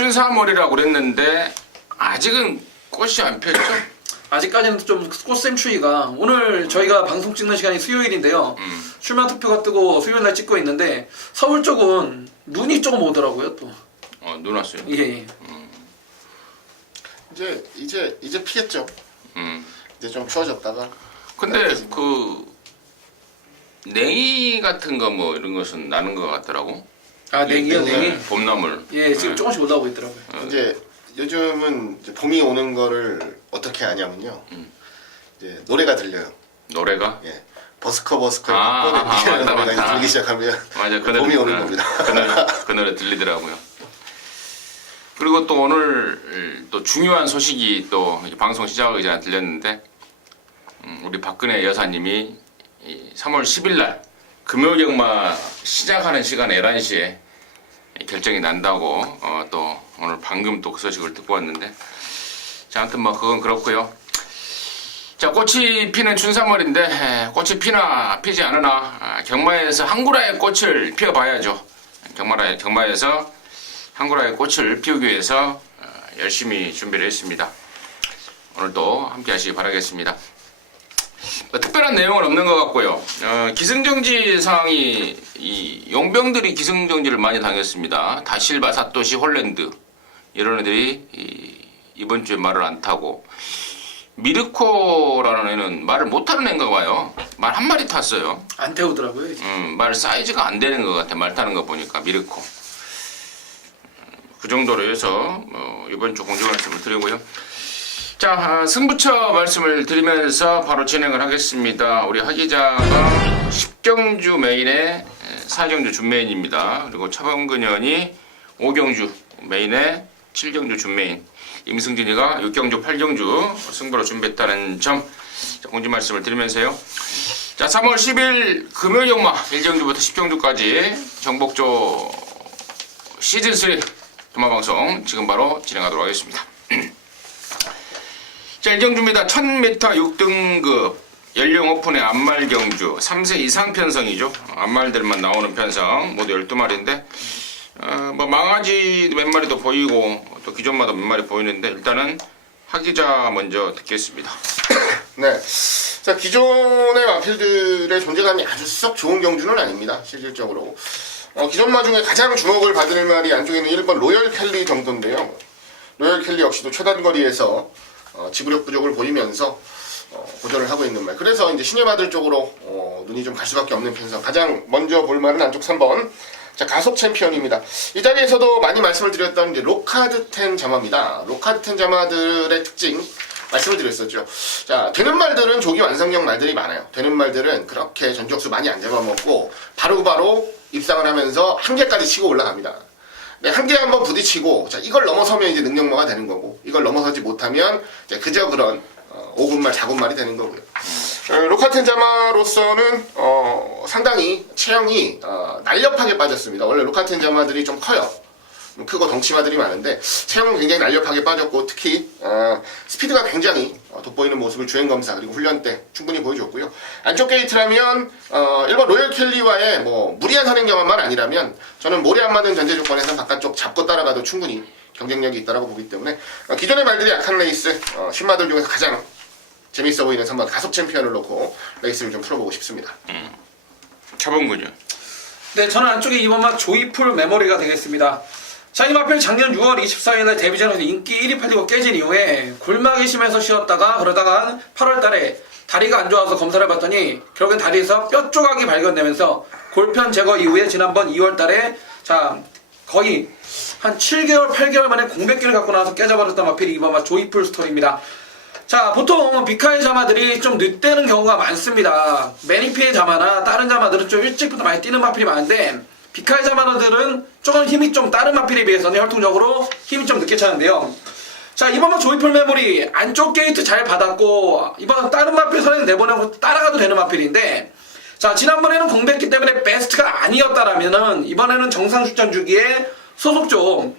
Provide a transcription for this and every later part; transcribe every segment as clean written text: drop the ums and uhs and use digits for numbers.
춘삼월이라고 그랬는데 아직은 꽃이 안 폈죠? 아직까지는 좀 꽃샘추위가 오늘 저희가 방송 찍는 시간이 수요일인데요. 출마 투표가 뜨고 수요일 날 찍고 있는데 서울 쪽은 눈이 조금 오더라고요 또. 눈 왔어요? 예. 이제 피겠죠. 이제 좀 추워졌다가. 근데 그 냉이 같은 거 뭐 이런 것은 나는 것 같더라고. 아 냉이요 냉이. 봄나물. 예 지금 조금씩 올라오고 있더라고요. 이제 요즘은 이제 봄이 오는 거를 어떻게 아냐면요. 이제 노래가 들려요. 노래가? 예. 버스커 맞다, 노래가 맞다. 이제 들리기 시작하면 맞아, 봄이 오는 겁니다. 그 노래 들리더라고요. 그리고 또 오늘 또 중요한 소식이 또 방송 시작하기 전에 들렸는데 우리 박근혜 여사님이 3월 10일 날 금요경마 시작하는 시간 11시에 결정이 난다고 또 오늘 방금 또 그 소식을 듣고 왔는데 자, 아무튼 뭐 그건 그렇고요. 자, 꽃이 피는 춘삼월인데 꽃이 피나 피지 않으나 경마에서 한구라의 꽃을 피워봐야죠. 경마에서 한구라의 꽃을 피우기 위해서 열심히 준비를 했습니다. 오늘도 함께 하시기 바라겠습니다. 뭐 특별한 내용은 없는 것 같고요. 기승정지 상황이 이 용병들이 기승정지를 많이 당했습니다. 다실바, 사토시, 홀랜드 이런 애들이 이번 주에 말을 안 타고 미르코라는 애는 말을 못하는 애인가 봐요. 말 한 마리 탔어요. 안 태우더라고요. 말 사이즈가 안 되는 것 같아. 말 타는 거 보니까 미르코. 그 정도로 해서 이번 주 공정 말씀을 드리고요. 자, 승부처 말씀을 드리면서 바로 진행을 하겠습니다. 우리 하 기자가 10경주 메인에 4경주 준메인입니다. 그리고 차범근현이 5경주 메인에 7경주 준메인, 임승진이가 6경주 8경주 승부로 준비했다는 점 공지 말씀을 드리면서요. 자, 3월 10일 금요경마 1경주부터 10경주까지 정복조 시즌3 도마방송 지금 바로 진행하도록 하겠습니다. 자, 1경주입니다. 1000m 6등급 연령 오픈의 암말 경주 3세 이상 편성이죠. 암말들만 나오는 편성 모두 12마리인데 뭐 망아지 몇 마리도 보이고 또 기존마다 몇 마리 보이는데 일단은 하 기자 먼저 듣겠습니다. 네. 자, 기존의 마필들의 존재감이 아주 썩 좋은 경주는 아닙니다. 실질적으로. 기존마 중에 가장 주목을 받을 말이 안쪽에 있는 1번 로열 켈리 정도인데요. 로열 켈리 역시도 최단거리에서 지구력 부족을 보이면서 고전을 하고 있는 말. 그래서 이제 신예마들 쪽으로 눈이 좀 갈 수밖에 없는 편성. 가장 먼저 볼 말은 안쪽 3번. 자, 가속 챔피언입니다. 이 자리에서도 많이 말씀을 드렸던 이제 로카드10 자마입니다. 로카드10 자마들의 특징 말씀을 드렸었죠. 자, 되는 말들은 조기 완성형 말들이 많아요. 되는 말들은 그렇게 전적수 많이 안 잡아먹고 바로바로 입상을 하면서 한계까지 치고 올라갑니다. 네, 한계에 한번 부딪히고 자, 이걸 넘어서면 이제 능력마가 되는 거고 이걸 넘어서지 못하면 이제 그저 그런 5분말, 4분말이 되는 거고요. 로카텐 자마로서는 상당히 체형이 날렵하게 빠졌습니다. 원래 로카텐 자마들이 좀 커요. 크고 덩치마들이 많은데 체형은 굉장히 날렵하게 빠졌고 특히 스피드가 굉장히 돋보이는 모습을 주행검사 그리고 훈련 때 충분히 보여줬고요. 안쪽 게이트라면 1번 로열 켈리와의 뭐 무리한 선행 경험만 아니라면 저는 모래 안 맞는 전제 조건에서 바깥쪽 잡고 따라가도 충분히 경쟁력이 있다고 보기 때문에 기존의 말들이 약한 레이스 신마들 중에서 가장 재밌어 보이는 3번 가속 챔피언을 놓고 레이스를 좀 풀어보고 싶습니다. 차범근요. 네, 저는 안쪽에 2번마 조이풀 메모리가 되겠습니다. 자, 이 마필 작년 6월 24일날 데뷔전에서 인기 1위 팔리고 깨진 이후에 골막이 심해서 쉬었다가 그러다가 8월달에 다리가 안 좋아서 검사를 받더니 결국엔 다리에서 뼈 조각이 발견되면서 골편 제거 이후에 지난번 2월달에 자 거의 한 7개월 8개월 만에 공백기를 갖고 나와서 깨져버렸던 마필이 2번마 조이풀 스토리입니다. 자, 보통 비카의 자마들이 좀 늦대는 경우가 많습니다. 매니피의 자마나 다른 자마들은 좀 일찍부터 많이 뛰는 마필이 많은데 비카의 자마들은 조금 힘이 좀 다른 마필에 비해서는 혈통적으로 힘이 좀 늦게 차는데요. 자, 이번만 조이풀 메모리 안쪽 게이트 잘 받았고 이번 다른 마필 선에는 내보내고 따라가도 되는 마필인데 자, 지난번에는 공백기 때문에 베스트가 아니었다라면은 이번에는 정상 출전 주기에 소속 좀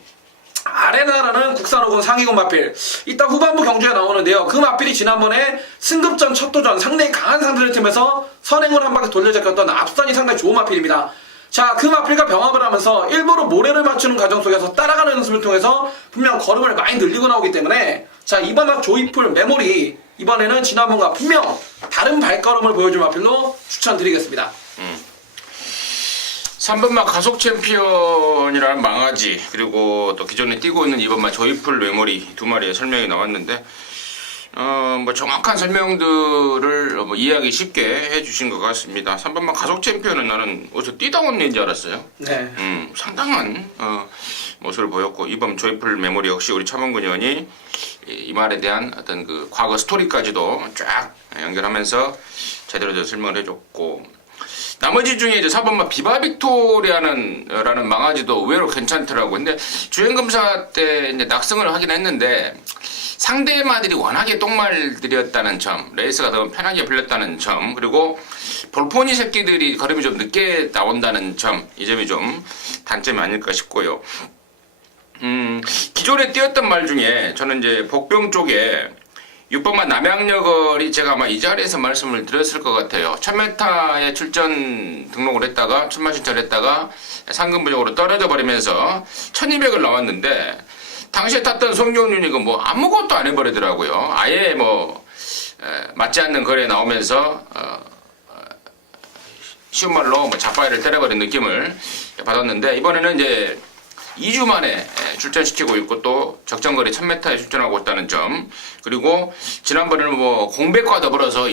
아레나라는 국산 5군 상위군 마필 이따 후반부 경주에 나오는데요. 그 마필이 지난번에 승급전 첫 도전 상당히 강한 상대를 팀에서 선행을 한 바퀴 돌려잡혔던 앞선이 상당히 좋은 마필입니다. 자, 그 마필과 병합을 하면서 일부러 모래를 맞추는 과정 속에서 따라가는 연습을 통해서 분명 걸음을 많이 늘리고 나오기 때문에 자, 이번 막 조이풀 메모리 이번에는 지난번과 분명 다른 발걸음을 보여줄 마필로 추천드리겠습니다. 3번마 가속 챔피언이라는 망아지, 그리고 또 기존에 뛰고 있는 2번마 조이풀 메모리 두 마리의 설명이 나왔는데 뭐 정확한 설명들을 뭐 이해하기 쉽게 해주신 것 같습니다. 3번마 가속 챔피언은 나는 어디서 뛰다 온 애인 줄 알았어요. 네. 상당한 모습을 보였고, 2번 조이풀 메모리 역시 우리 차범근 의원이 이 말에 대한 어떤 그 과거 스토리까지도 쫙 연결하면서 제대로 된 설명을 해줬고, 나머지 중에 이제 4번마 비바 빅토리아라는 망아지도 의외로 괜찮더라고. 근데 주행검사 때 이제 낙승을 하긴 했는데 상대 마들이 워낙에 똥말들이었다는 점, 레이스가 더 편하게 풀렸다는 점, 그리고 볼포니 새끼들이 걸음이 좀 늦게 나온다는 점, 이 점이 좀 단점이 아닐까 싶고요. 기존에 뛰었던 말 중에 저는 이제 복병 쪽에 6번만 남양여걸이 제가 아마 이 자리에서 말씀을 드렸을 것 같아요. 1000m에 출전 등록을 했다가 출마 신청을 했다가 상금 부족으로 떨어져 버리면서 1200을 나왔는데 당시에 탔던 송경윤이가 뭐 아무것도 안 해버리더라고요. 아예 뭐 맞지 않는 거리에 나오면서 쉬운 말로 뭐 자빠이를 때려버린 느낌을 받았는데, 이번에는 이제 2주 만에 출전시키고 있고 또 적정거리 1000m에 출전하고 있다는 점, 그리고 지난번에는 뭐 공백과 더불어서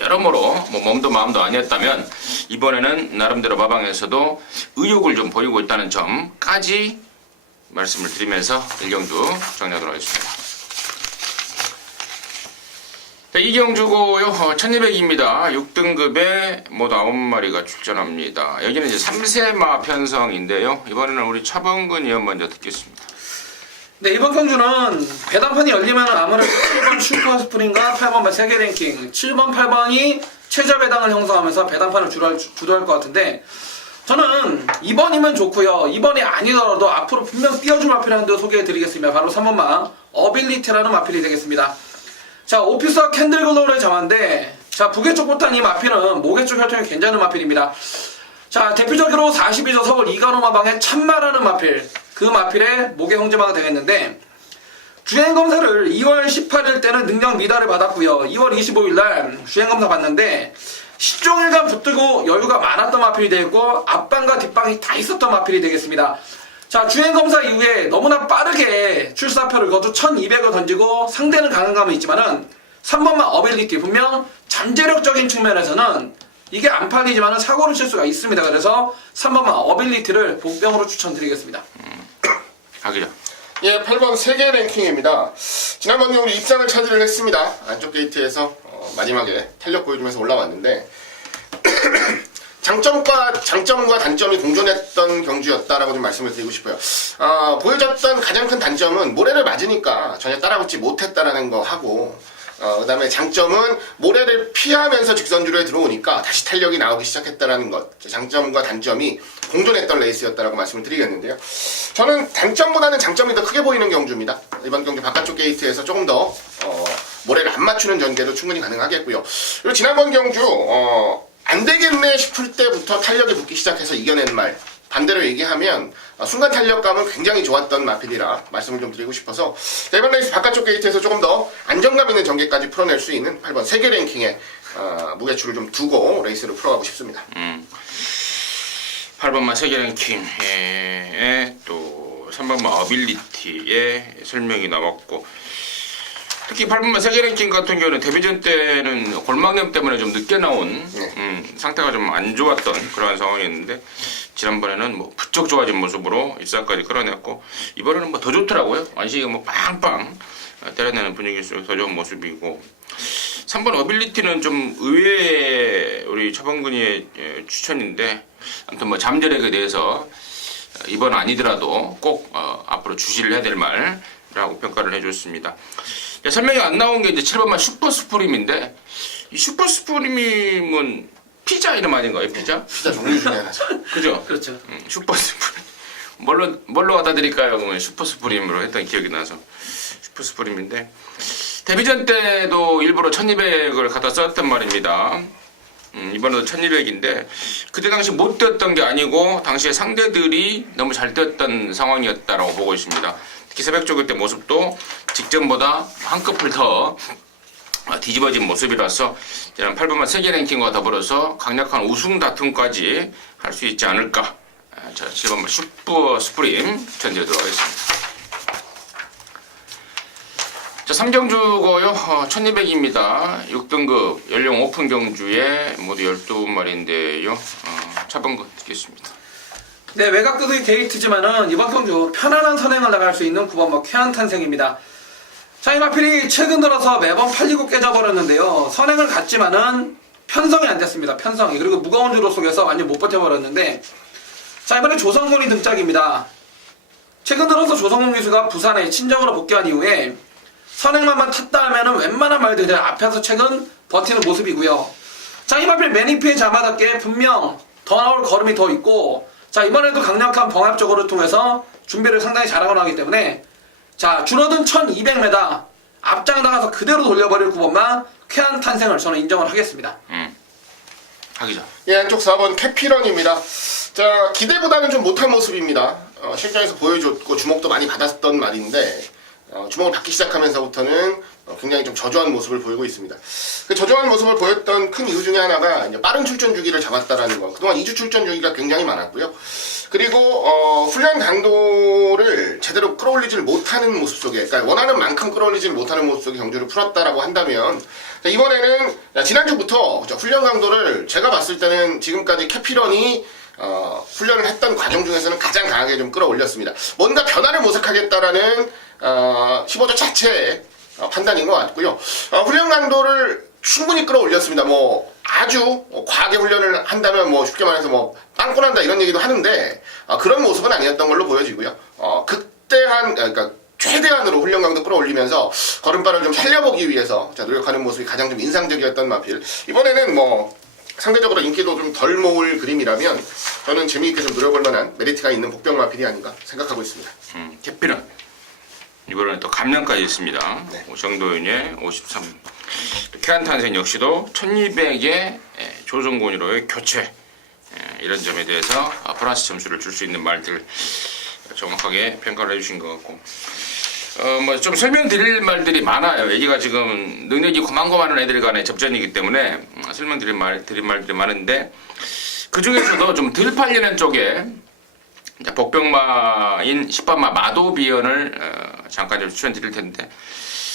여러모로 뭐 몸도 마음도 아니었다면 이번에는 나름대로 마방에서도 의욕을 좀 보이고 있다는 점까지 말씀을 드리면서 1경주 정리하도록 하겠습니다. 자, 2경주고요. 1200입니다. 6등급에 모두 9마리가 출전합니다. 여기는 이제 3세마 편성인데요. 이번에는 우리 차범근 의원 먼저 듣겠습니다. 네, 이번 경주는 배당판이 열리면 아무래도 7번 슈퍼 스프링과 8번 세계 랭킹, 7번, 8번이 최저 배당을 형성하면서 배당판을 주도할 것 같은데, 저는 2번이면 좋고요. 2번이 아니더라도 앞으로 분명 띄워줄 마필을 한 대 소개해드리겠습니다. 바로 3번마 어빌리티라는 마필이 되겠습니다. 자, 오피서 캔들글로우의 자화인데, 자, 부계 쪽부터 이 마필은 목의 쪽 혈통이 괜찮은 마필입니다. 자, 대표적으로 42조 서울 이간호 마방의 참마라는 마필, 그 마필의 목의 형제마가 되겠는데, 주행검사를 2월 18일 때는 능력 미달을 받았고요. 2월 25일 날 주행검사 받는데 10종일간 붙들고 여유가 많았던 마필이 되고 앞방과 뒷방이 다 있었던 마필이 되겠습니다. 자, 주행검사 이후에 너무나 빠르게 출사표를 거두 1200을 던지고 상대는 가는 감은 있지만은 3번만 어빌리티, 분명 잠재력적인 측면에서는 이게 안 팔리지만은 사고를 칠 수가 있습니다. 그래서 3번만 어빌리티를 복병으로 추천드리겠습니다. 하기자. 예, 8번 세계 랭킹입니다. 지난번에 우리 입장을 차지를 했습니다. 안쪽 게이트에서 마지막에 탄력 보여주면서 올라왔는데 장점과 단점이 공존했던 경주였다라고 좀 말씀을 드리고 싶어요. 보여줬던 가장 큰 단점은 모래를 맞으니까 전혀 따라붙지 못했다라는 거 하고, 그 다음에 장점은 모래를 피하면서 직선주로에 들어오니까 다시 탄력이 나오기 시작했다라는 것. 장점과 단점이 공존했던 레이스였다라고 말씀을 드리겠는데요. 저는 단점보다는 장점이 더 크게 보이는 경주입니다. 이번 경주 바깥쪽 게이트에서 조금 더 모래를 안 맞추는 전개도 충분히 가능하겠고요. 그리고 지난번 경주 안 되겠네 싶을 때부터 탄력이 붙기 시작해서 이겨낸 말, 반대로 얘기하면 순간 탄력감은 굉장히 좋았던 마필이라 말씀을 좀 드리고 싶어서 이번 레이스 바깥쪽 게이트에서 조금 더 안정감 있는 전개까지 풀어낼 수 있는 8번 세계 랭킹에 무게추를 좀 두고 레이스를 풀어가고 싶습니다. 8번마 세계 랭킹에 또 3번마 어빌리티의 설명이 나왔고, 특히 8번마 세계 랭킹 같은 경우는 데뷔전 때는 골막염 때문에 좀 늦게 나온 상태가 좀 안 좋았던 그러한 상황이었는데, 지난번에는 뭐 부쩍 좋아진 모습으로 입사까지 끌어냈고, 이번에는 뭐 더 좋더라고요. 완식이 뭐 빵빵 때려내는 분위기 속에서 더 좋은 모습이고, 3번 어빌리티는 좀 의외의 우리 차범근이의 추천인데, 아무튼 뭐 잠재력에 대해서 이번 아니더라도 꼭 앞으로 주시를 해야 될 말이라고 평가를 해줬습니다. 설명이 안 나온 게 이제 7번만 슈퍼 스프림인데, 이 슈퍼 스프림은 피자 이름 아닌가요? 피자? 피자 종류 중에 하나죠. 그죠? 그렇죠. 슈퍼 스프림. 뭘로 갖다 드릴까요? 그러면 슈퍼 스프림으로 했던 기억이 나서 슈퍼 스프림인데, 데뷔전 때도 일부러 1200을 갖다 썼단 말입니다. 이번에도 1200인데 그때 당시 못 뛰었던 게 아니고 당시에 상대들이 너무 잘 뛰었던 상황이었다라고 보고 있습니다. 특히 새벽 조교 때 모습도 직전보다 한꺼풀 더 뒤집어진 모습이라서 저는 8번만 세계 랭킹과 더불어서 강력한 우승 다툼까지 할 수 있지 않을까. 자, 7번만 슈퍼 스프림 추천드리도록 하겠습니다. 자, 3경주고요. 1200입니다. 6등급 연령 오픈 경주에 모두 12마리인데요. 차범근 듣겠습니다. 네, 외곽급의 게이트지만은 이번 경주 편안한 선행을 나갈 수 있는 9번 쾌한 탄생입니다. 자, 이 마필이 최근 들어서 매번 팔리고 깨져버렸는데요. 선행을 갔지만은 편성이 안 됐습니다. 편성이. 그리고 무거운 주로 속에서 완전 못 버텨버렸는데, 자, 이번에 조성곤이 등짝입니다. 최근 들어서 조성곤 기수가 부산에 친정으로 복귀한 이후에 선행만만 탔다 하면은 웬만한 말들이 앞에서 최근 버티는 모습이고요. 자, 이 마필 매니피의 자마답게 분명 더 나올 걸음이 더 있고, 자, 이번에도 강력한 봉합적으로 통해서 준비를 상당히 잘하고 나기 때문에, 자, 줄어든 1200m 앞장 나가서 그대로 돌려버릴 9번만 쾌한 탄생을 저는 인정을 하겠습니다. 하기자. 예, 안쪽 4번 캐피런입니다. 자, 기대보다는 좀 못한 모습입니다. 실전에서 보여줬고 주목도 많이 받았던 말인데 주목을 받기 시작하면서부터는 굉장히 좀 저조한 모습을 보이고 있습니다. 그 저조한 모습을 보였던 큰 이유 중에 하나가 이제 빠른 출전 주기를 잡았다라는 거. 그동안 2주 출전 주기가 굉장히 많았고요. 그리고 훈련 강도를 제대로 끌어올리지를 못하는 모습 속에, 그러니까 원하는 만큼 끌어올리지를 못하는 모습 속에 경주를 풀었다라고 한다면, 이번에는 지난주부터 훈련 강도를 제가 봤을 때는 지금까지 캐피런이 훈련을 했던 과정 중에서는 가장 강하게 좀 끌어올렸습니다. 뭔가 변화를 모색하겠다라는 15조 자체의 판단인 것 같고요. 훈련 강도를 충분히 끌어올렸습니다. 뭐 아주 과하게 훈련을 한다면 뭐 쉽게 말해서 뭐 빵꾸난다 이런 얘기도 하는데 그런 모습은 아니었던 걸로 보여지고요. 극대한, 그러니까 최대한으로 훈련 강도 끌어올리면서 걸음발을 좀 살려보기 위해서 노력하는 모습이 가장 좀 인상적이었던 마필. 이번에는 뭐 상대적으로 인기도 좀 덜 모을 그림이라면 저는 재미있게 좀 노려볼 만한 메리트가 있는 복병 마필이 아닌가 생각하고 있습니다. 캐피런. 이번에는 또 감량까지 있습니다. 네. 정도윤의 53. 쾌한 탄생 역시도 1200의 조성곤으로의 교체. 이런 점에 대해서 플러스 점수를 줄 수 있는 말들 정확하게 평가를 해주신 것 같고, 뭐 좀 설명드릴 말들이 많아요. 얘기가 지금 능력이 고만고만한 애들 간의 접전이기 때문에 설명드릴 말들이 많은데, 그 중에서도 좀 덜 팔리는 쪽에 복병마인 10번마 마도비언을 잠깐 좀 추천드릴 텐데,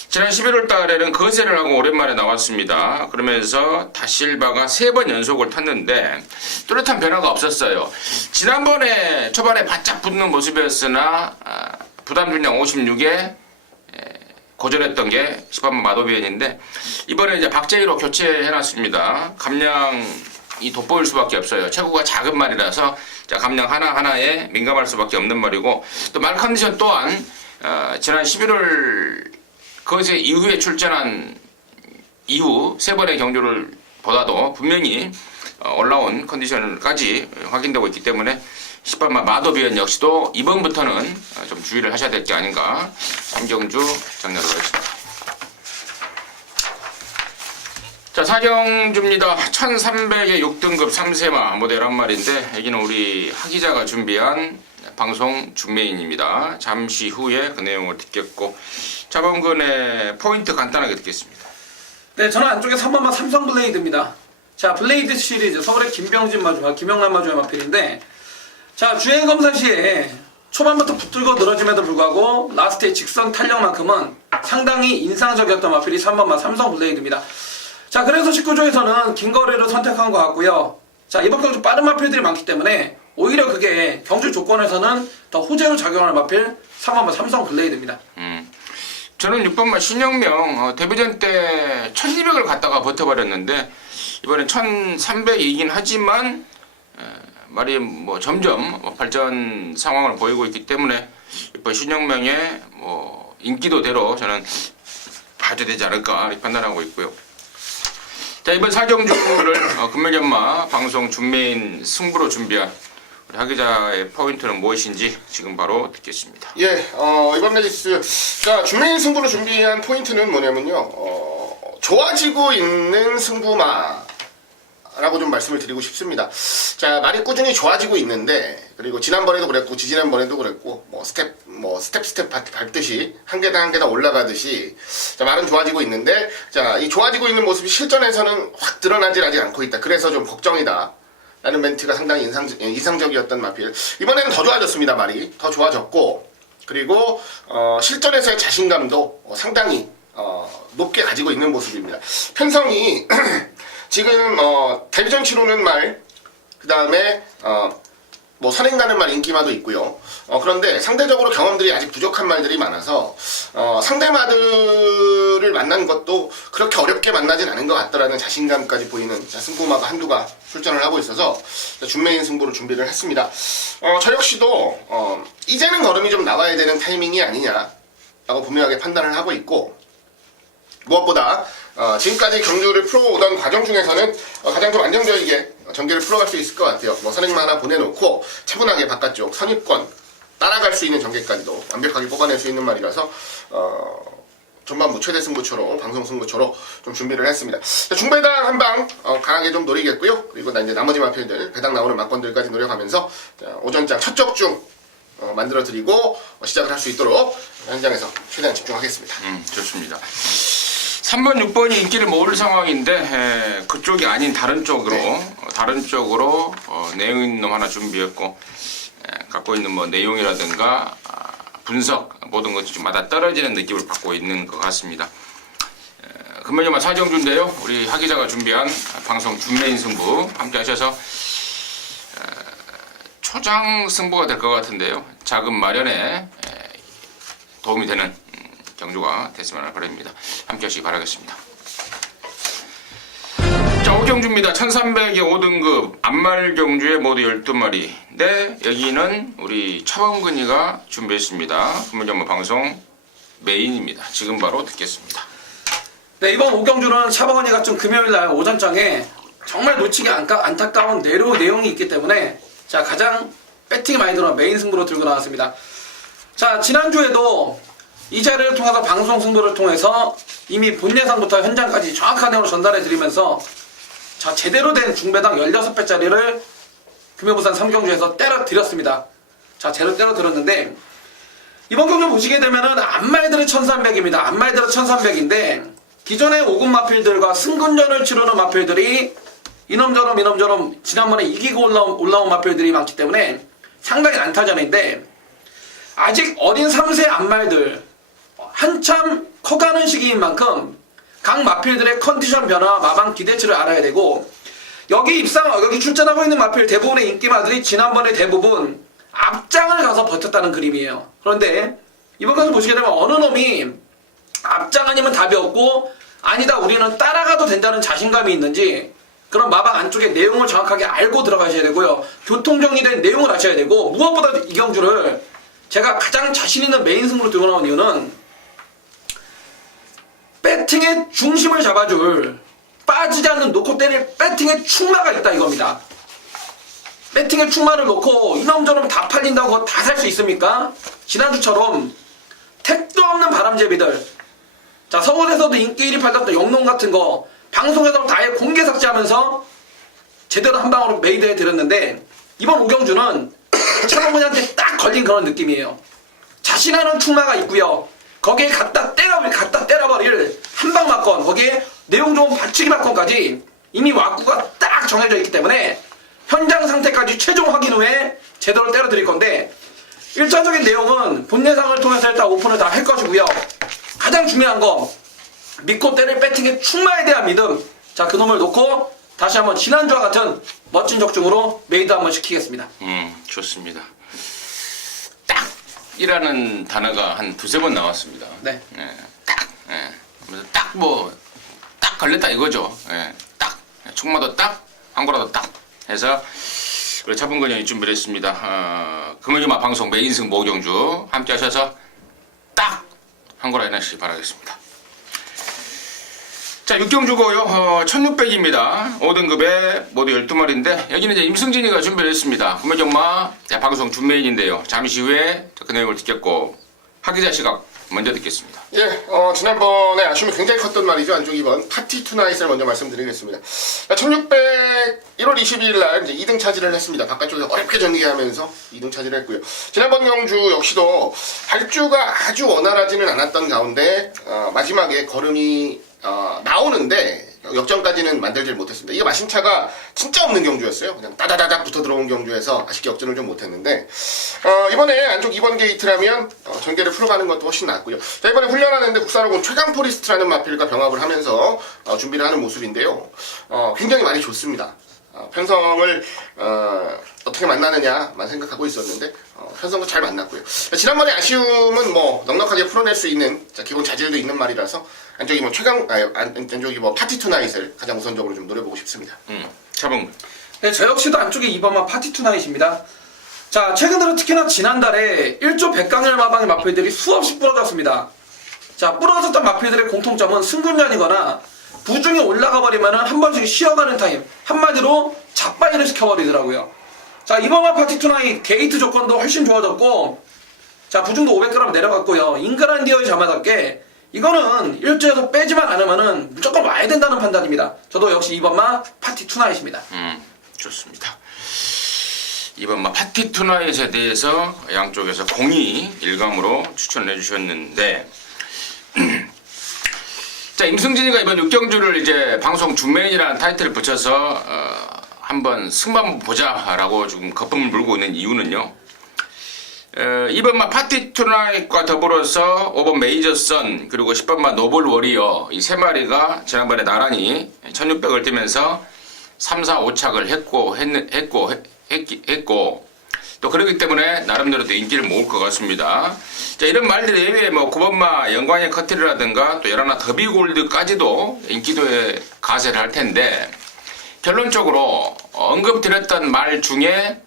지난 11월 달에는 거세를 하고 오랜만에 나왔습니다. 그러면서 다실바가 3번 연속을 탔는데 뚜렷한 변화가 없었어요. 지난번에 초반에 바짝 붙는 모습이었으나 부담 중량 56에 고전했던 게 10번 마도비언인데, 이번에 이제 박재희로 교체해놨습니다. 감량이 돋보일 수밖에 없어요. 체구가 작은 말이라서 감량 하나하나에 민감할 수밖에 없는 말이고, 또 말 컨디션 또한 지난 11월 거세 이후에 출전한 이후 3번의 경주를 보다도 분명히 올라온 컨디션까지 확인되고 있기 때문에 10번마 마도비언 역시도 이번부터는 좀 주의를 하셔야 될 게 아닌가 3경주 장려로 하겠습니다. 자, 4경주입니다. 1300의 6등급 3세마 모델 한 마리인데, 여기는 우리 하기자가 준비한 방송 준메인입니다. 잠시 후에 그 내용을 듣겠고, 차범근의 포인트 간단하게 듣겠습니다. 네, 저는 안쪽에 3번마 삼성 블레이드입니다. 자, 블레이드 시리즈 서울의 김병진 마주와 김영란 마주의 마필인데, 자, 주행 검사 시에 초반부터 붙들고 늘어짐에도 불구하고 라스트의 직선 탄력만큼은 상당히 인상적이었던 마필이 3번마 삼성 블레이드입니다. 자, 그래서 19조에서는 긴 거리를 선택한 것 같고요. 자, 이번 경주 빠른 마필들이 많기 때문에 오히려 그게 경주 조건에서는 더 호재로 작용하는 마필 3번마 삼성 블레이드입니다. 저는 6번마 신영명 데뷔전 때 1200을 갔다가 버텨버렸는데, 이번엔 1300이긴 하지만 말이 뭐 점점 발전 상황을 보이고 있기 때문에 이번 신영명의 뭐 인기도대로 저는 봐야 되지 않을까 이렇게 판단하고 있고요. 자, 이번 4경주를 금메견마 방송 준메인 승부로 준비한 우리 하기자의 포인트는 무엇인지 지금 바로 듣겠습니다. 예, 이번 레이스, 자, 준메인 승부로 준비한 포인트는 뭐냐면요, 좋아지고 있는 승부마를 라고 좀 말씀을 드리고 싶습니다. 자, 말이 꾸준히 좋아지고 있는데, 그리고 지난번에도 그랬고, 지지난번에도 그랬고, 스텝 밟듯이, 한 계단 한 계단 올라가듯이, 자, 말은 좋아지고 있는데, 자, 이 좋아지고 있는 모습이 실전에서는 확 드러나질 아직 않고 있다. 그래서 좀 걱정이다. 라는 멘트가 상당히 이상적이었던 마필. 이번에는 더 좋아졌습니다, 말이. 더 좋아졌고, 그리고, 실전에서의 자신감도 상당히, 높게 가지고 있는 모습입니다. 편성이, 지금 데뷔전 치르는 말, 그 다음에 선행 가는 말 인기마도 있고요. 그런데 상대적으로 경험들이 아직 부족한 말들이 많아서 상대마들을 만난 것도 그렇게 어렵게 만나진 않은 것 같다라는 자신감까지 보이는 승부마가 한두가 출전을 하고 있어서 준메인 승부로 준비를 했습니다. 저 역시도 이제는 걸음이 좀 나와야 되는 타이밍이 아니냐라고 분명하게 판단을 하고 있고, 무엇보다 지금까지 경주를 풀어오던 과정 중에서는 가장 좀 안정적이게 전개를 풀어갈 수 있을 것 같아요. 선행만 하나 보내놓고 차분하게 바깥쪽 선입권 따라갈 수 있는 전개까지도 완벽하게 뽑아낼 수 있는 말이라서 전반부 최대 승부처로, 방송 승부처로 좀 준비를 했습니다. 중배당 한방 강하게 좀 노리겠고요. 그리고 이제 나머지 마필들, 배당 나오는 막건들까지 노려가면서 오전장 첫 적중 만들어드리고 시작을 할 수 있도록 현장에서 최대한 집중하겠습니다. 좋습니다. 3번, 6번이 인기를 모을 상황인데 그쪽이 아닌 다른 쪽으로 내용 있는 놈 하나 준비했고, 갖고 있는 내용이라든가 분석 모든 것이 좀 맞아 떨어지는 느낌을 받고 있는 것 같습니다. 금메달만 사정주인데요. 우리 하 기자가 준비한 방송 준메인 승부 함께 하셔서 초장 승부가 될 것 같은데요. 자금 마련에 도움이 되는 경주가 됐으면 바랍니다. 함께 하시기 바라겠습니다. 자, 5경주입니다. 1300의 5등급 안말경주의 모두 12마리. 네, 여기는 우리 차범근이가 준비했습니다. 금요일 방송 메인입니다. 지금 바로 듣겠습니다. 네, 이번 5경주는 차범근이가 좀 금요일날 오전장에 정말 놓치기 안타까운 내용이 있기 때문에 자, 가장 배팅이 많이 들어간 메인 승부로 들고 나왔습니다. 자, 지난주에도 이 자리를 통해서 방송 승부를 통해서 이미 본 예상부터 현장까지 정확한 내용을 전달해 드리면서 자, 제대로 된 중배당 16배짜리를 금요부산 3경주에서 때려 드렸습니다. 자, 제대로 때려 드렸는데 이번 경주 보시게 되면은 안말들의 1300입니다. 안말들의 1300인데 기존의 5급 마필들과 승군전을 치르는 마필들이 이놈저놈 지난번에 이기고 올라온 마필들이 많기 때문에 상당히 난타전인데 아직 어린 3세 안말들 한참 커가는 시기인 만큼 각 마필들의 컨디션 변화, 마방 기대치를 알아야 되고 여기 출전하고 있는 마필 대부분의 인기마들이 지난번에 대부분 앞장을 가서 버텼다는 그림이에요. 그런데 이번 것을 보시게 되면 어느 놈이 앞장 아니면 답이 없고 아니다 우리는 따라가도 된다는 자신감이 있는지 그런 마방 안쪽의 내용을 정확하게 알고 들어가셔야 되고요. 교통정리된 내용을 아셔야 되고 무엇보다 이 경주를 제가 가장 자신 있는 메인 승부로 들고 나온 이유는 배팅의 중심을 잡아줄 빠지지 않는 놓고 때릴 배팅의 충마가 있다 이겁니다. 배팅의 충마를 놓고 이놈저놈 다 팔린다고 다 살 수 있습니까? 지난주처럼 택도 없는 바람제비들 자 서울에서도 인기 1위 팔렸던 영농 같은 거 방송에서 다해 공개 삭제하면서 제대로 한 방으로 메이드해 드렸는데 이번 오경주는 차범근한테 딱 걸린 그런 느낌이에요. 자신하는 충마가 있고요. 거기에 갖다 때려버릴 한방 막건 거기에 내용 좋은 받치기 막건까지 이미 왁구가 딱 정해져 있기 때문에 현장 상태까지 최종 확인 후에 제대로 때려 드릴 건데 1차적인 내용은 본 예상을 통해서 일단 오픈을 다 할 것이고요. 가장 중요한 거 믿고 때릴 배팅의 충마에 대한 믿음 자 그놈을 놓고 다시 한번 지난주와 같은 멋진 적중으로 메이드 한번 시키겠습니다. 좋습니다. 딱이라는 단어가 한 두세 번 나왔습니다. 네. 딱. 그래서 딱 걸렸다 이거죠. 딱. 총마도 딱, 한고라도 딱 해서 우리 차범근 형이 준비를 했습니다. 금요일 방송 메인 승부 5경주 함께 하셔서 딱 한고라 해내시기 바라겠습니다. 자, 6경주고요. 1600입니다. 5등급에 모두 12마리인데 여기는 이제 임승진이가 준비를 했습니다. 금요정마 방송 준메인인데요. 잠시 후에 그 내용을 듣겠고 하기자 시각 먼저 듣겠습니다. 예, 지난번에 아쉬움이 굉장히 컸던 말이죠. 안쪽 2번 파티 투나잇을 먼저 말씀드리겠습니다. 1600 1월 22일 날 이제 2등 차지를 했습니다. 바깥쪽에 어렵게 전개하면서 2등 차지를 했고요. 지난번 경주 역시도 발주가 아주 원활하지는 않았던 가운데 마지막에 걸음이 나오는데 역전까지는 만들질 못했습니다. 이게 마심차가 진짜 없는 경주였어요. 그냥 따다다닥 붙어 들어온 경주에서 아쉽게 역전을 좀 못했는데 이번에 안쪽 2번 게이트라면 전개를 풀어가는 것도 훨씬 낫고요. 자, 이번에 훈련하는데 국산호군 최강 포리스트라는 마필과 병합을 하면서 준비를 하는 모습인데요. 굉장히 많이 좋습니다. 편성을 어떻게 만나느냐만 생각하고 있었는데 편성도 잘 만났고요. 지난번에 아쉬움은 뭐 넉넉하게 풀어낼 수 있는 기본 자질도 있는 말이라서 안쪽이 뭐 안쪽이 뭐 파티 투나잇을 가장 우선적으로 좀 노려보고 싶습니다. 차범근. 네, 저 역시도 안쪽에 2번만 파티 투나잇입니다. 자, 최근 들어 특히나 지난달에 1조 백강렬 마방의 마필들이 수없이 부러졌습니다. 자, 부러졌던 마필들의 공통점은 승군전이거나 부중에 올라가 버리면 한 번씩 쉬어가는 타임, 한마디로 자빠이를 시켜버리더라고요. 자, 이번만 파티 투나잇 게이트 조건도 훨씬 좋아졌고, 자, 부중도 500g 내려갔고요. 잉그란디어의 자마답게 이거는 1조에서 빼지만 않으면은 무조건 와야 된다는 판단입니다. 저도 역시 2번만 파티 투나잇입니다. 좋습니다. 이번 파티 투나잇에 대해서 양쪽에서 공이 일감으로 추천을 해주셨는데, 자, 임승진이가 이번 6경주를 이제 방송 준메인이라는 타이틀을 붙여서 한번 승만 보자라고 지금 거품을 물고 있는 이유는요. 이번마 파티 투나잇과 더불어서 5번 메이저선 그리고 10번마 노블 워리어 이 세 마리가 지난번에 나란히 1600을 뛰면서 3, 4, 5착을 했고 또 그렇기 때문에 나름대로 또 인기를 모을 것 같습니다. 자, 이런 말들에 의해 뭐 9번마 영광의 커트리라든가 또 열하나 더비골드까지도 인기도에 가세를 할 텐데 결론적으로 언급드렸던 말 중에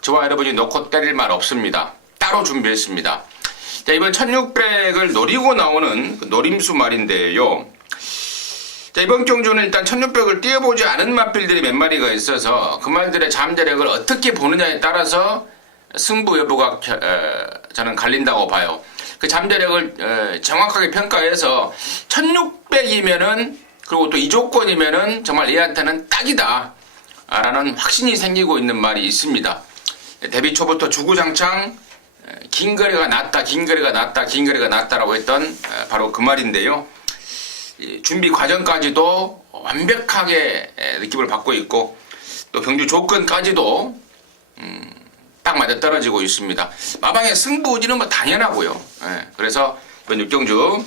저와 여러분이 놓고 때릴 말 없습니다. 따로 준비했습니다. 자, 이번 1600을 노리고 나오는 그 노림수 말인데요. 자, 이번 경주는 일단 1600을 뛰어보지 않은 마필들이 몇 마리가 있어서 그 말들의 잠재력을 어떻게 보느냐에 따라서 승부 여부가 저는 갈린다고 봐요. 그 잠재력을 정확하게 평가해서 1600이면은 그리고 또 이 조건이면은 정말 얘한테는 딱이다 라는 확신이 생기고 있는 말이 있습니다. 데뷔 초부터 주구장창 긴 거리가 낫다라고 했던 바로 그 말인데요. 준비 과정까지도 완벽하게 느낌을 받고 있고 또 경주 조건까지도 딱 맞아떨어지고 있습니다. 마방의 승부지는 뭐 당연하고요. 그래서 이번 6경주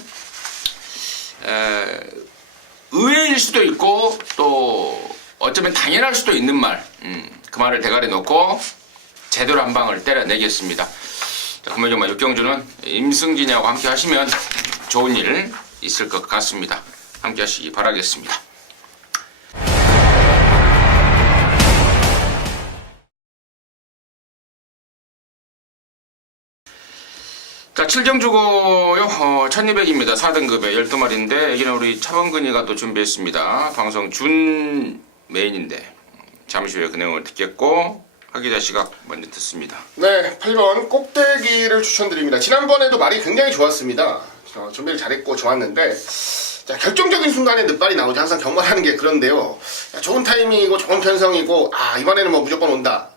의외일 수도 있고 또 어쩌면 당연할 수도 있는 말, 그 말을 대가리 놓고 제대로 한 방을 때려내겠습니다. 자, 그러면 정말 6경주는 임승진이하고 함께 하시면 좋은 일 있을 것 같습니다. 함께 하시기 바라겠습니다. 자, 7경주고요. 1200입니다. 4등급에 12마리인데 여기는 우리 차범근이가 또 준비했습니다. 방송 준 메인인데 잠시 후에 그 내용을 듣겠고 하기자 시각 먼저 듣습니다. 네, 8번 꼭대기를 추천드립니다. 지난번에도 말이 굉장히 좋았습니다. 준비를 잘했고 좋았는데 자, 결정적인 순간에 늦발이 나오지. 항상 경말하는 게 그런데요. 자, 좋은 타이밍이고 좋은 편성이고 이번에는 뭐 무조건 온다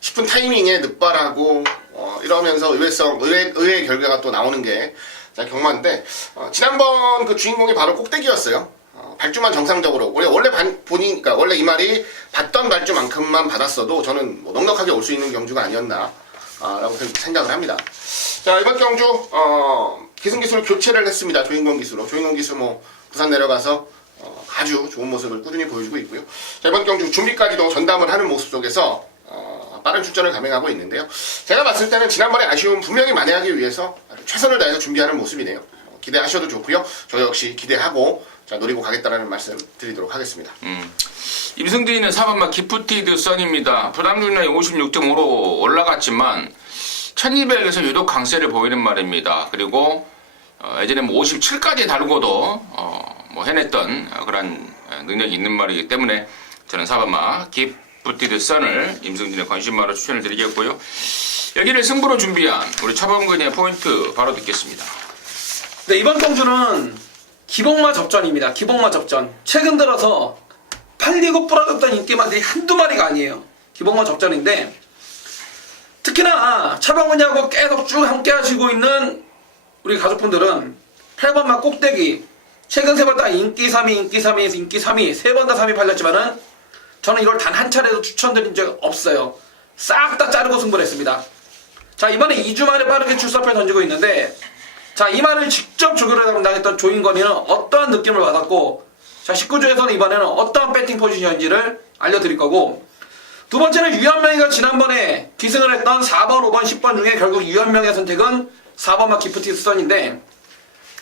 싶은 타이밍에 늦발하고 이러면서 의외의 결과가 또 나오는 게 경마인데 지난번 그 주인공이 바로 꼭대기였어요. 발주만 정상적으로 원래 보니까 원래 이 말이 받던 발주만큼만 받았어도 저는 뭐 넉넉하게 올 수 있는 경주가 아니었나 라고 생각을 합니다. 자, 이번 경주 기승기술 교체를 했습니다. 조인권 기수로. 조인권 기수 뭐 부산 내려가서 아주 좋은 모습을 꾸준히 보여주고 있고요. 자, 이번 경주 준비까지도 전담을 하는 모습 속에서 빠른 출전을 감행하고 있는데요. 제가 봤을 때는 지난번에 아쉬움 분명히 만회하기 위해서 최선을 다해서 준비하는 모습이네요. 기대하셔도 좋고요. 저 역시 기대하고 노리고 가겠다라는 말씀 드리도록 하겠습니다. 임승진이는 4번마 기프티드 선입니다. 부담 중량이 56.5로 올라갔지만 1200에서 유독 강세를 보이는 말입니다. 그리고 예전에 뭐 57까지 달고도 뭐 해냈던 그런 능력이 있는 말이기 때문에 저는 4번마 기프티드 선을 임승진의 관심마로 추천을 드리겠고요. 여기를 승부로 준비한 우리 차범근의 포인트 바로 듣겠습니다. 네, 이번 경주는 기복마 접전입니다. 기복마 접전. 최근 들어서 팔리고 부러졌던 인기마들이 한두 마리가 아니에요. 기복마 접전인데 특히나 차범근이하고 계속 쭉 함께 하시고 있는 우리 가족분들은 8번마 꼭대기 최근 3번 다 인기 3위, 인기 3위에서 인기 3위 3번 다 3위 팔렸지만은 저는 이걸 단 한 차례도 추천드린 적 없어요. 싹 다 자르고 승부를 했습니다. 자, 이번에 2주 만에 빠르게 출사표를 던지고 있는데 자, 이 말을 직접 조교를 담당했던 조인건이는 어떠한 느낌을 받았고 자, 19주에서는 이번에는 어떠한 배팅 포지션인지를 알려드릴 거고 두 번째는 유현명이가 지난번에 기승을 했던 4번, 5번, 10번 중에 결국 유현명의 선택은 4번마 기프티 수선인데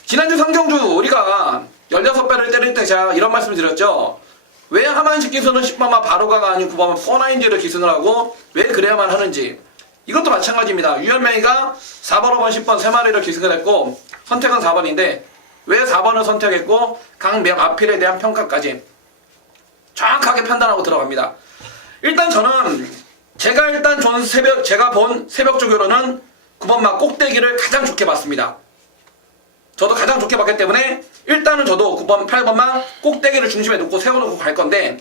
지난주 상경주 우리가 16배를 때릴 때 제가 이런 말씀을 드렸죠. 왜 하만식 기수는 10번마 바로가가 아닌 9번마 4나인즈를 기승을 하고 왜 그래야만 하는지 이것도 마찬가지입니다. 유현명이가 4번, 5번, 10번 3마리를 기승을 했고 선택은 4번인데 왜 4번을 선택했고 각 앞필에 대한 평가까지 정확하게 판단하고 들어갑니다. 일단 저는 제가 본 새벽 조교로는 9번마 꼭대기를 가장 좋게 봤습니다. 저도 가장 좋게 봤기 때문에 일단은 저도 9번, 8번만 꼭대기를 중심에 놓고 세워놓고 갈 건데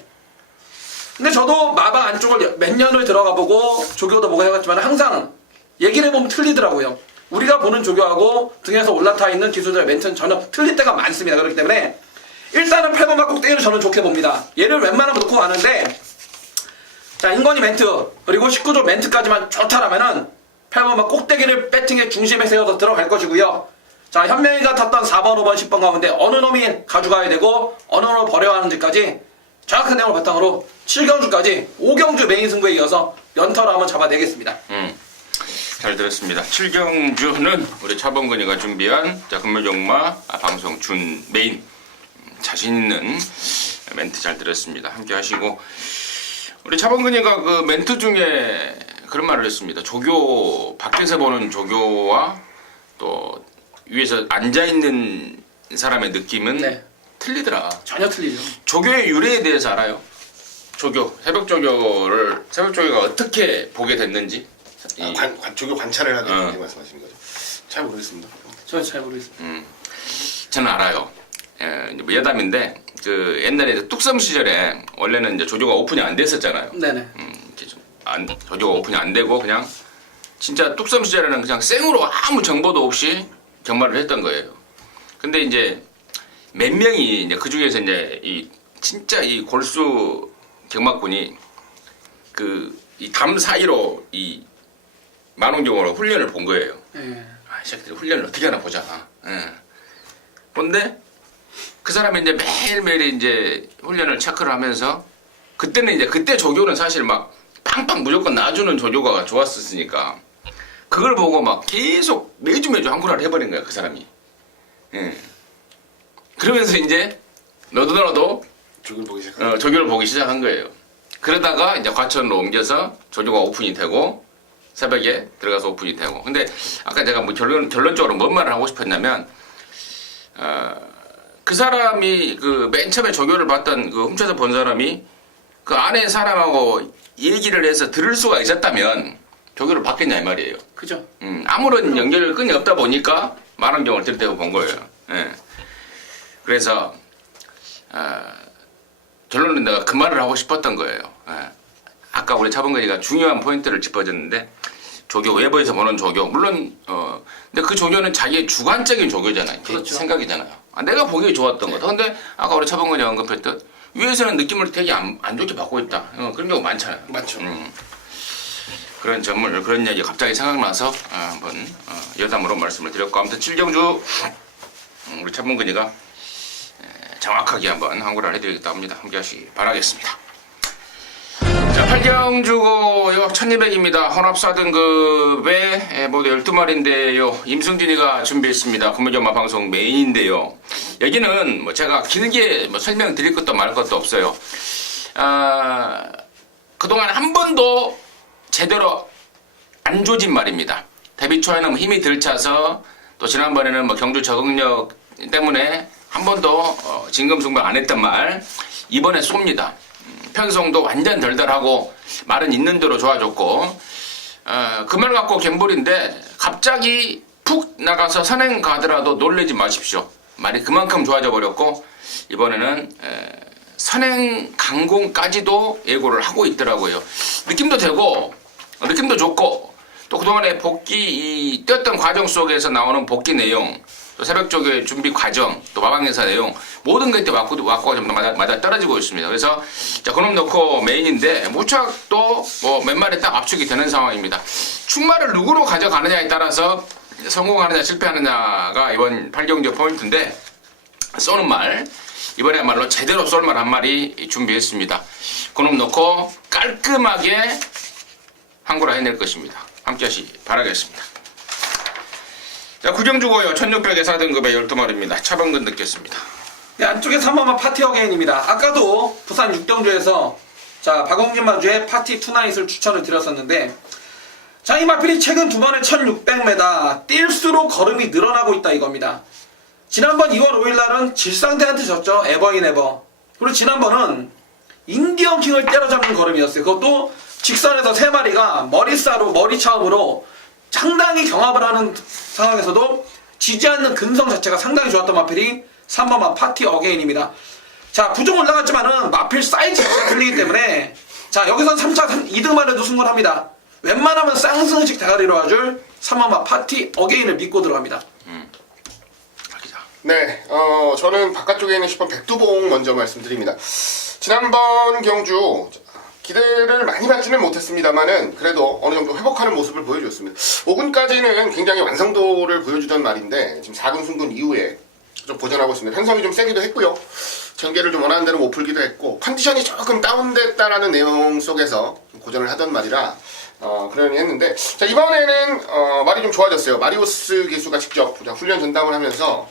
근데 저도 마방 안쪽을 몇 년을 들어가 보고 조교도 보고 해봤지만 항상 얘기를 해보면 틀리더라고요. 우리가 보는 조교하고 등에서 올라타 있는 기술들의 멘트는 전혀 틀릴 때가 많습니다. 그렇기 때문에 일단은 8번마 꼭대기를 저는 좋게 봅니다. 얘를 웬만하면 놓고 가는데 자, 인건이 멘트 그리고 19조 멘트까지만 좋다라면은 8번마 꼭대기를 배팅의 중심에 세워서 들어갈 것이고요. 자, 현명이가 탔던 4번, 5번, 10번 가운데 어느 놈이 가져가야 되고 어느 놈을 버려야 하는지까지 정확한 내용을 바탕으로 7경주까지 5경주 메인 승부에 이어서 연타로 한번 잡아내겠습니다. 잘 들었습니다. 7경주는 우리 차범근이가 준비한 자, 금물용마 방송 준 메인 자신 있는 멘트 잘 들었습니다. 함께 하시고 우리 차범근이가 그 멘트 중에 그런 말을 했습니다. 조교 밖에서 보는 조교와 또 위에서 앉아있는 사람의 느낌은 네. 틀리더라. 전혀 틀리죠. 조교의 유래에 대해서 알아요? 새벽 조교가 어떻게 보게 됐는지? 조교 관찰을 하게 되는 말씀하시는 거죠? 잘 모르겠습니다. 저는 잘 모르겠습니다. 저는 알아요. 이제 뭐 여담인데 그 옛날에 뚝섬 시절에 원래는 이제 조교가 오픈이 안 됐었잖아요. 네네. 이렇게 조교가 오픈이 안 되고 그냥 진짜 뚝섬 시절에는 그냥 생으로 아무 정보도 없이 경마를 했던 거예요. 근데 이제 몇 명이 이제 그 중에서 이제 진짜 이 골수 경마꾼이 이 담 사이로 이 만원경으로 훈련을 본 거예요. 네. 이 새끼들이 훈련을 어떻게 하나 보자. 근데 그 사람이 이제 매일매일 이제 훈련을 체크를 하면서 그때는 이제 그때 조교는 사실 막 빵빵 무조건 놔주는 조교가 좋았었으니까 그걸 보고 막 계속 매주 한구라를 해버린 거야, 그 사람이. 그러면서 이제 너도 조교를 보기 시작한 거예요. 그러다가 이제 과천으로 옮겨서 조교가 오픈이 되고 새벽에 들어가서 오픈이 되고. 근데 아까 제가 뭐 결론적으로 뭔 말을 하고 싶었냐면 그 사람이 그 맨 처음에 조교를 받던 그 훔쳐서 본 사람이 그 안에 사람하고 얘기를 해서 들을 수가 있었다면 조교를 받겠냐 이 말이에요. 그죠. 아무런 연결끈이 없다 보니까 만원경을 들이대고 본 거예요. 그래서 결론은 내가 그 말을 하고 싶었던 거예요. 아까 우리 차범근이가 중요한 포인트를 짚어줬는데 조교 외부에서 보는 조교 물론 근데 그 조교는 자기의 주관적인 조교잖아요. 그렇죠. 생각이잖아요. 내가 보기에 좋았던 거다. 근데 아까 우리 차범근이 언급했듯 위에서는 느낌을 되게 안 좋게 받고 있다. 그런 경우 많잖아요. 맞죠. 그런 얘기 갑자기 생각나서 한번 여담으로 말씀을 드렸고 아무튼 7경주 우리 차범근이가 정확하게 한번 한구를 해드리겠다 합니다. 함께 하시기 바라겠습니다. 자, 8경주고요. 1200입니다. 혼합 4등급에 모두 12마리인데요. 임승진이가 준비했습니다. 금요일마 방송 메인인데요. 여기는 뭐 제가 길게 뭐 설명드릴 것도 말 것도 없어요. 그동안 한 번도 제대로 안 조진 말입니다. 데뷔 초에는 힘이 들차서 또 지난번에는 뭐 경주 적응력 때문에 한 번도 진검승부 안 했던 말 이번에 쏩니다. 편성도 완전 덜덜하고 말은 있는 대로 좋아졌고 그 말 갖고 갬블인데 갑자기 푹 나가서 선행 가더라도 놀라지 마십시오. 말이 그만큼 좋아져 버렸고 이번에는 선행 강공까지도 예고를 하고 있더라고요. 느낌도 되고 느낌도 좋고 또 그동안에 복귀 뛰었던 과정 속에서 나오는 복귀 내용 또 새벽 조교 준비 과정 또 마방행사 내용 모든 것들이 왔고 좀 맞아 떨어지고 있습니다. 그래서 자 그놈 넣고 메인인데 무척 또 뭐 몇 마리 딱 압축이 되는 상황입니다. 충마를 누구로 가져가느냐에 따라서 성공하느냐 실패하느냐가 이번 8경기 포인트인데 쏘는 말 이번에야말로 제대로 쏠 말 한 마리 준비했습니다. 그놈 넣고 깔끔하게 항구라 해낼 것입니다. 함께 하시 바라겠습니다. 자, 구경 주고요. 1600에 4등급의 12마리입니다. 차범근 넣겠습니다. 네, 안쪽에 3번만 파티 어게인입니다. 아까도 부산 6경주에서 자 박홍진 마주의 파티 투나잇을 추천을 드렸었는데 자, 이 마필이 최근 두 번의 1600m 뛸수록 걸음이 늘어나고 있다 이겁니다. 지난번 2월 5일 날은 질상대한테 졌죠. 에버인 에버. 그리고 지난번은 인디언 킹을 때려잡는 걸음이었어요. 그것도 직선에서 3마리가 머리싸로 머리차움으로 상당히 경합을 하는 상황에서도 지지 않는 근성 자체가 상당히 좋았던 마필이 3번만 파티 어게인입니다. 자, 부종 올라갔지만은 마필 사이즈 자체가 틀리기 때문에 자, 여기선 3차 2등만 해도 승부합니다. 웬만하면 쌍승식 대가리로 와줄 3번만 파티 어게인을 믿고 들어갑니다. 네, 저는 바깥쪽에 있는 10번 백두봉 먼저 말씀드립니다. 지난번 경주 기대를 많이 받지는 못했습니다만은 그래도 어느 정도 회복하는 모습을 보여줬습니다. 5군까지는 굉장히 완성도를 보여주던 말인데 지금 4군 승군 이후에 좀 고전하고 있습니다. 편성이 좀 세기도 했고요. 전개를 좀 원하는 대로 못 풀기도 했고 컨디션이 조금 다운됐다라는 내용 속에서 고전을 하던 말이라 그러니 했는데 자 이번에는 말이 좀 좋아졌어요. 마리오스 기수가 직접 훈련 전담을 하면서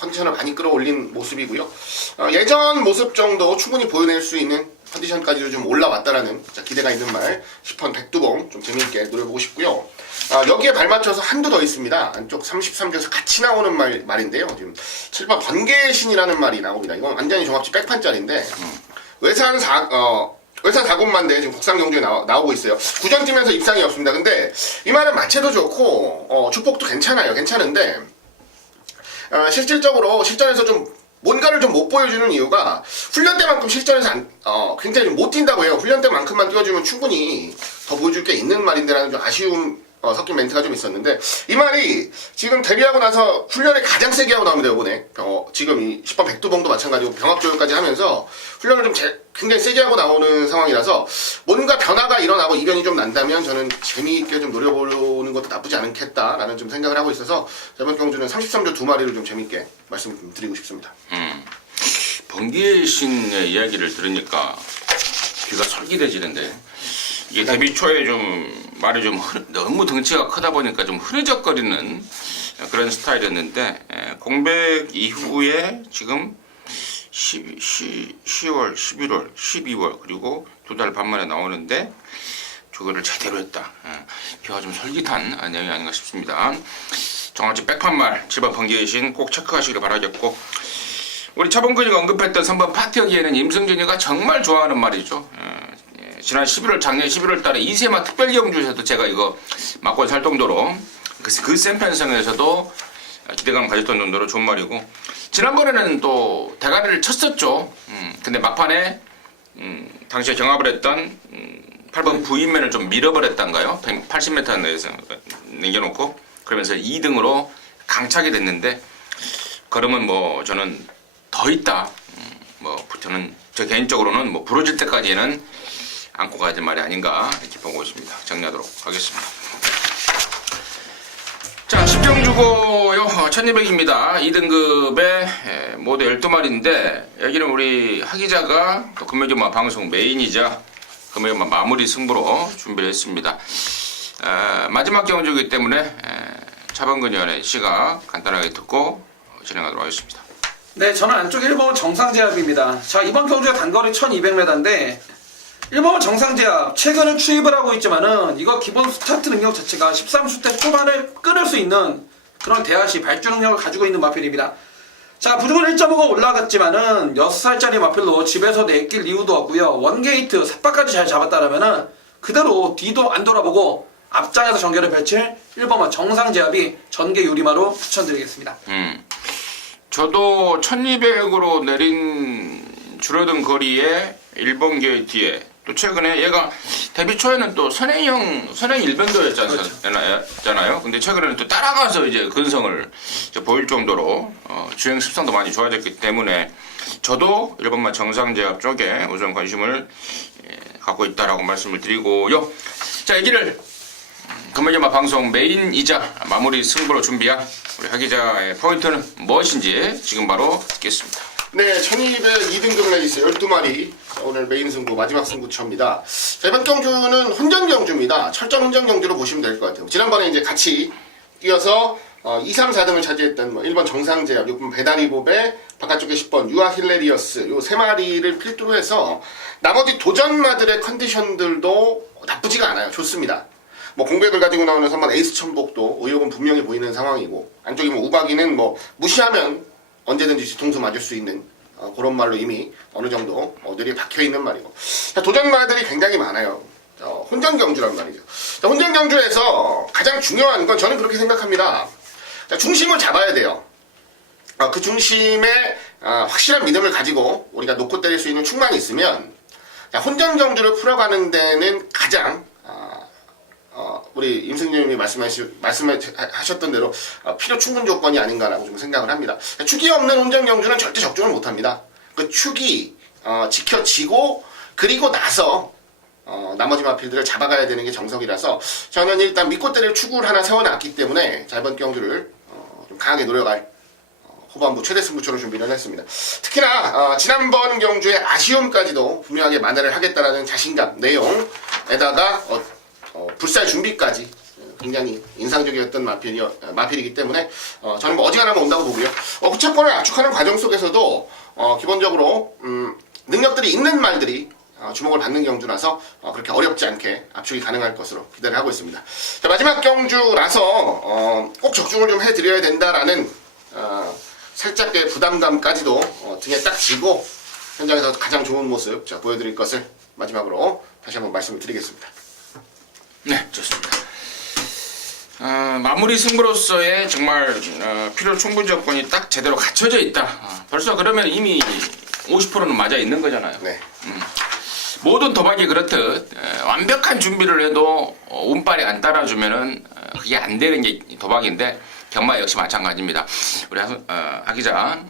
컨디션을 많이 끌어올린 모습이고요. 예전 모습 정도 충분히 보여낼 수 있는 컨디션까지도 좀 올라왔다라는 기대가 있는 말 10번 백두봉 좀 재미있게 노려보고 싶고요. 여기에 발맞춰서 한두 더 있습니다. 안쪽 33조에서 같이 나오는 말인데요. 지금 7번 번개신이라는 말이 나옵니다. 이건 완전히 종합지 백판짜리인데 외산 4군만대 지금 국상경주에 나오고 있어요. 구전 뛰면서 입상이 없습니다. 근데 이 말은 마체도 좋고 주폭도 괜찮은데 실질적으로 실전에서 좀 뭔가를 좀 못 보여주는 이유가 훈련 때만큼 실전에서 굉장히 좀 못 뛴다고 해요. 훈련 때만큼만 뛰어주면 충분히 더 보여줄 게 있는 말인데라는 좀 아쉬움 섞인 멘트가 좀 있었는데 이 말이 지금 데뷔하고 나서 훈련을 가장 세게 하고 나옵니다. 이번에 지금 이 10번 백두봉도 마찬가지고 병합조율까지 하면서 훈련을 좀 굉장히 세게 하고 나오는 상황이라서 뭔가 변화가 일어나고 이변이 좀 난다면 저는 재미있게 좀 노려보는 것도 나쁘지 않겠다라는 좀 생각을 하고 있어서 이번 경주는 33조 2마리를 좀 재미있게 말씀드리고 싶습니다. 번개신의 이야기를 들으니까 귀가 솔깃해지는데 이게 데뷔 초에 좀 말이 좀 너무 덩치가 크다 보니까 좀 흐느적거리는 그런 스타일이었는데 공백 이후에 지금 10월, 11월, 12월 그리고 2달 반 만에 나오는데 저거를 제대로 했다. 귀가 좀 솔깃한 내용이 아닌가 싶습니다. 정확히 백판말 7번 번개신 꼭 체크하시길 바라겠고 우리 차범근이가 언급했던 3번 파티어기에는 임승준이가 정말 좋아하는 말이죠. 지난 작년 11월 달에 이세마 특별경주에서도 제가 이거 막고 살 정도로 그 센 편성에서도 기대감 가졌던 정도로 좋은 말이고 지난번에는 또 대가리를 쳤었죠. 근데 막판에 당시에 경합을 했던 8번 부인맨을 좀 밀어버렸단가요? 180m 내에서 남겨놓고 그러면서 2등으로 강착이 됐는데 걸음은 뭐 저는 더 있다. 저는 저 개인적으로는 뭐 부러질 때까지는 안고 가야 될 말이 아닌가 이렇게 보고 있습니다. 정리하도록 하겠습니다. 자, 10경 주고요. 1200입니다. 2등급에 모두 12마리인데 여기는 우리 하기자가 또 금요일마 방송 메인이자 금요일마 마무리 승부로 준비를 했습니다. 마지막 경주이기 때문에 차범근 위원의 시각 간단하게 듣고 진행하도록 하겠습니다. 네, 저는 안쪽 1번 정상제압입니다. 자, 이번 경주가 단거리 1200m인데 1번은 정상제압, 최근은 추입을 하고 있지만은 이거 기본 스타트 능력 자체가 13수대 초반을 끊을 수 있는 그런 대하시 발주 능력을 가지고 있는 마필입니다. 자, 부중은 1.5가 올라갔지만은 6살짜리 마필로 집에서 내낄 이유도 없고요. 원게이트 삿바까지 잘 잡았다라면은 그대로 뒤도 안 돌아보고 앞장에서 전개를 펼칠 1번마 정상제압이 전개 유리마로 추천드리겠습니다. 저도 1200으로 내린 줄어든 거리에 1번계 뒤에 또 최근에 얘가 데뷔 초에는 또 선행 일변도였잖아요. 근데 최근에는 또 따라가서 이제 근성을 이제 보일 정도로 주행 습성도 많이 좋아졌기 때문에 저도 1번마 정상제압 쪽에 우선 관심을 갖고 있다라고 말씀을 드리고요. 자, 얘기를 금요일마 방송 메인이자 마무리 승부로 준비한 우리 하 기자의 포인트는 무엇인지 지금 바로 듣겠습니다. 네, 1200 2등급 레이스 12마리. 오늘 메인 승부 마지막 승부처입니다. 자, 이번 경주는 혼전 경주입니다. 철저한 혼전 경주로 보시면 될 것 같아요. 지난번에 이제 같이 뛰어서 2, 3, 4등을 차지했던 1번 정상제압, 6번 배다리보배, 바깥쪽에 10번 유아 힐레리어스 요 3마리를 필두로 해서 나머지 도전마들의 컨디션들도 나쁘지가 않아요. 좋습니다. 뭐 공백을 가지고 나오는 3번 에이스 천복도 의욕은 분명히 보이는 상황이고, 안쪽에 뭐 우박이는 뭐 무시하면 언제든지 뒤통수 맞을 수 있는 그런 말로 이미 어느 정도 뇌리에 박혀있는 말이고, 자, 도전마들이 굉장히 많아요. 혼전 경주란 말이죠. 자, 혼전 경주에서 가장 중요한 건 저는 그렇게 생각합니다. 자, 중심을 잡아야 돼요. 그 중심에 확실한 믿음을 가지고 우리가 놓고 때릴 수 있는 축만이 있으면, 자, 혼전 경주를 풀어가는 데는 가장 우리 임승님이 말씀하셨던 대로 필요 충분 조건이 아닌가라고 좀 생각을 합니다. 축이 없는 혼전 경주는 절대 적중을 못합니다. 그 축이 지켜지고 그리고 나서 나머지 마필들을 잡아가야 되는 게 정석이라서 저는 일단 믿고 때릴 축을 하나 세워놨기 때문에 자, 이번 경주를 좀 강하게 노려갈 후반부 최대 승부처로 준비를 했습니다. 특히나 지난번 경주의 아쉬움까지도 분명하게 만회를 하겠다라는 자신감, 내용에다가 불살 준비까지 굉장히 인상적이었던 마필이기 때문에 저는 뭐 어지간하면 온다고 보고요. 후차권을 압축하는 과정 속에서도 기본적으로 능력들이 있는 말들이 주목을 받는 경주라서 그렇게 어렵지 않게 압축이 가능할 것으로 기대를 하고 있습니다. 자, 마지막 경주라서 꼭 적중을 좀 해드려야 된다라는 살짝의 부담감까지도 등에 딱 지고 현장에서 가장 좋은 모습 보여드릴 것을 마지막으로 다시 한번 말씀을 드리겠습니다. 네, 좋습니다. 마무리 승부로서의 정말 필요 충분 조건이 딱 제대로 갖춰져 있다. 벌써 그러면 이미 50%는 맞아 있는 거잖아요. 네. 모든 도박이 그렇듯 완벽한 준비를 해도 운빨이 안 따라주면은 그게 안 되는 게 도박인데 경마 역시 마찬가지입니다. 우리 하 기자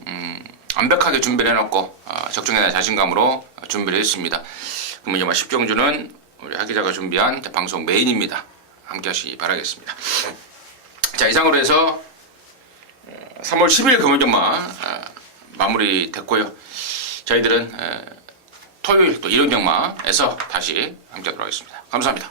완벽하게 준비를 해놓고 적중에 대한 자신감으로 준비를 했습니다. 그러면 이제 10경주는 우리 하 기자가 준비한 방송 메인입니다. 함께 하시기 바라겠습니다. 자, 이상으로 해서 3월 10일 금요일경마 마무리 됐고요. 저희들은 토요일 또 일요일 경마에서 다시 함께 하도록 하겠습니다. 감사합니다.